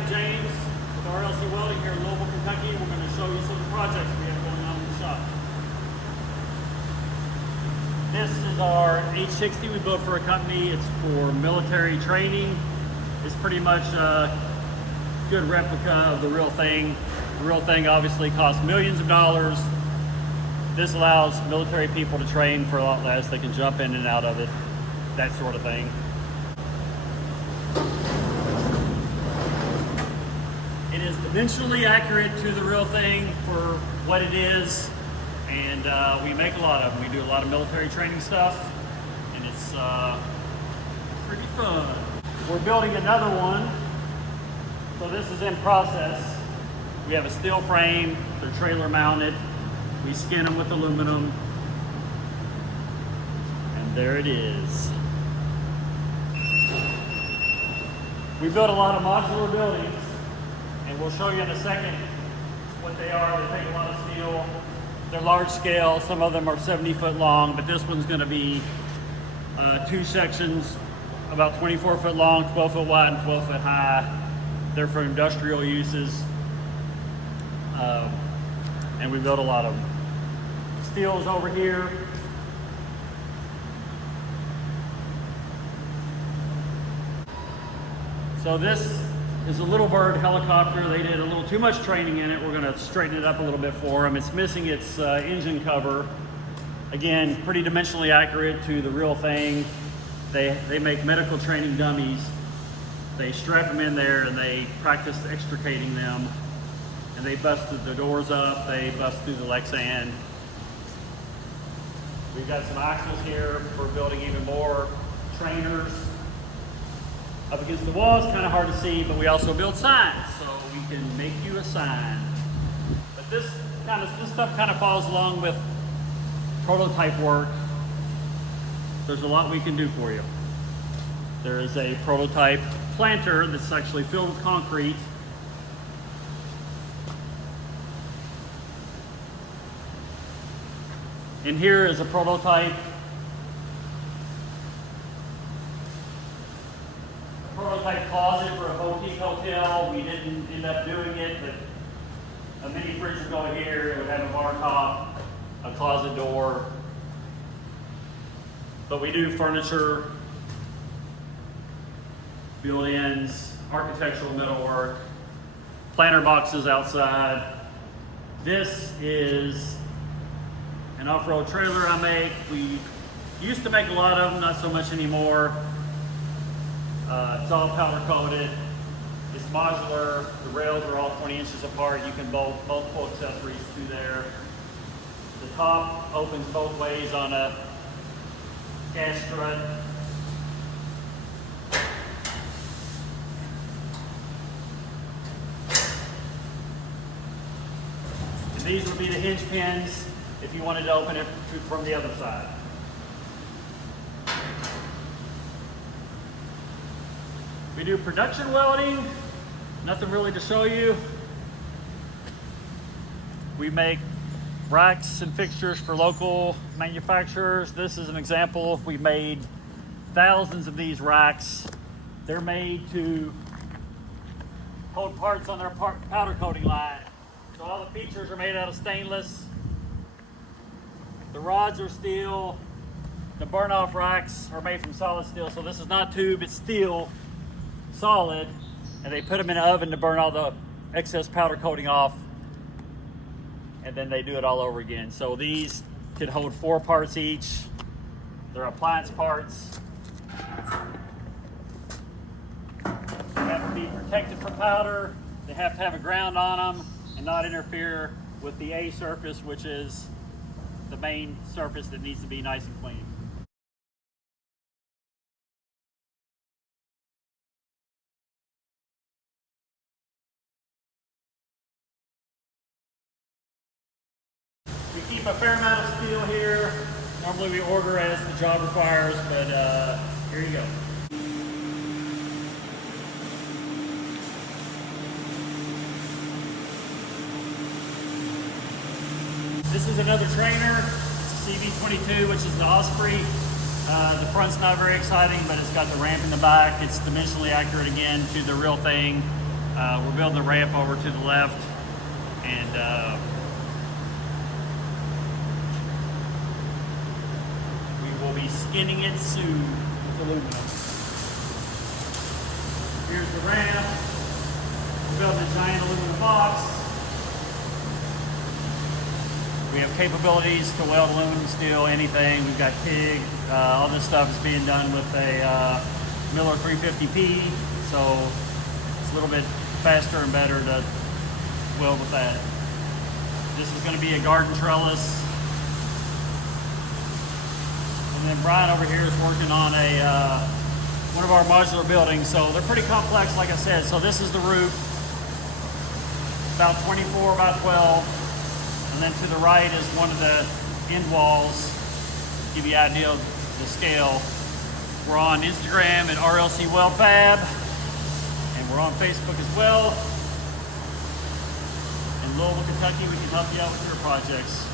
I'm James with RLC Welding here in Louisville, Kentucky. We're going to show you some of the projects we have going on in the shop. This is our H60 we built for a company. It's for military training. It's pretty much a good replica of the real thing. The real thing obviously costs millions of dollars. This allows military people to train for a lot less. They can jump in and out of it, that sort of thing. It is dimensionally accurate to the real thing for what it is, and we make a lot of them. We do a lot of military training stuff, and it's pretty fun. We're building another one, so this is in process. We have a steel frame, they're trailer mounted. We skin them with aluminum, and there it is. We build a lot of modular buildings, and we'll show you in a second what they are. They take a lot of steel. They're large scale. Some of them are 70 foot long, but this one's going to be two sections, about 24 foot long, 12 foot wide, and 12 foot high. They're for industrial uses, and we build a lot of them. Steel's over here. So this is a Little Bird helicopter. They did a little too much training in it. We're going to straighten it up a little bit for them. It's missing its engine cover. Again, pretty dimensionally accurate to the real thing. They make medical training dummies. They strap them in there and they practice extricating them. And they busted the doors up. They bust through the Lexan. We've got some axles here for building even more trainers. Up against the wall, it's kind of hard to see, but we also build signs, so we can make you a sign. But this stuff kind of falls along with prototype work. There's a lot we can do for you. There is a prototype planter that's actually filled with concrete. And here is a prototype closet for a boutique hotel. We didn't end up doing it, but a mini fridge would go here. It would have a bar top, a closet door. But we do furniture, build-ins, architectural metalwork, planter boxes outside. This is an off-road trailer I make. We used to make a lot of them, not so much anymore. It's all powder coated. It's modular. The rails are all 20 inches apart. You can bolt multiple accessories through there. The top opens both ways on a gas strut. And these would be the hinge pins if you wanted to open it from the other side. We do production welding, nothing really to show you. We make racks and fixtures for local manufacturers. This is an example. We made thousands of these racks. They're made to hold parts on their powder coating line. So all the features are made out of stainless. The rods are steel. The burn-off racks are made from solid steel. So this is not tube, it's steel. Solid, and they put them in an oven to burn all the excess powder coating off, and then they do it all over again. So these could hold 4 parts each. They're appliance parts. They have to be protected from powder. They have to have a ground on them and not interfere with the A surface, which is the main surface that needs to be nice and clean. We keep a fair amount of steel here. Normally we order as the job requires, but here you go. This is another trainer. It's a CV22, which is the Osprey. The front's not very exciting, but it's got the ramp in the back. It's dimensionally accurate again to the real thing. We're building the ramp over to the left, and we will be skinning it soon with aluminum. Here's the ramp. We're building a giant aluminum box. We have capabilities to weld aluminum, steel, anything. We've got TIG. All this stuff is being done with a Miller 350P, so it's a little bit faster and better to weld with that. This is going to be a garden trellis. And then Brian over here is working on a one of our modular buildings. So they're pretty complex, like I said. So this is the roof, about 24 by 12. And then to the right is one of the end walls. Give you an idea of the scale. We're on Instagram at RLC Welding Fab, and we're on Facebook as well. In Louisville, Kentucky, we can help you out with your projects.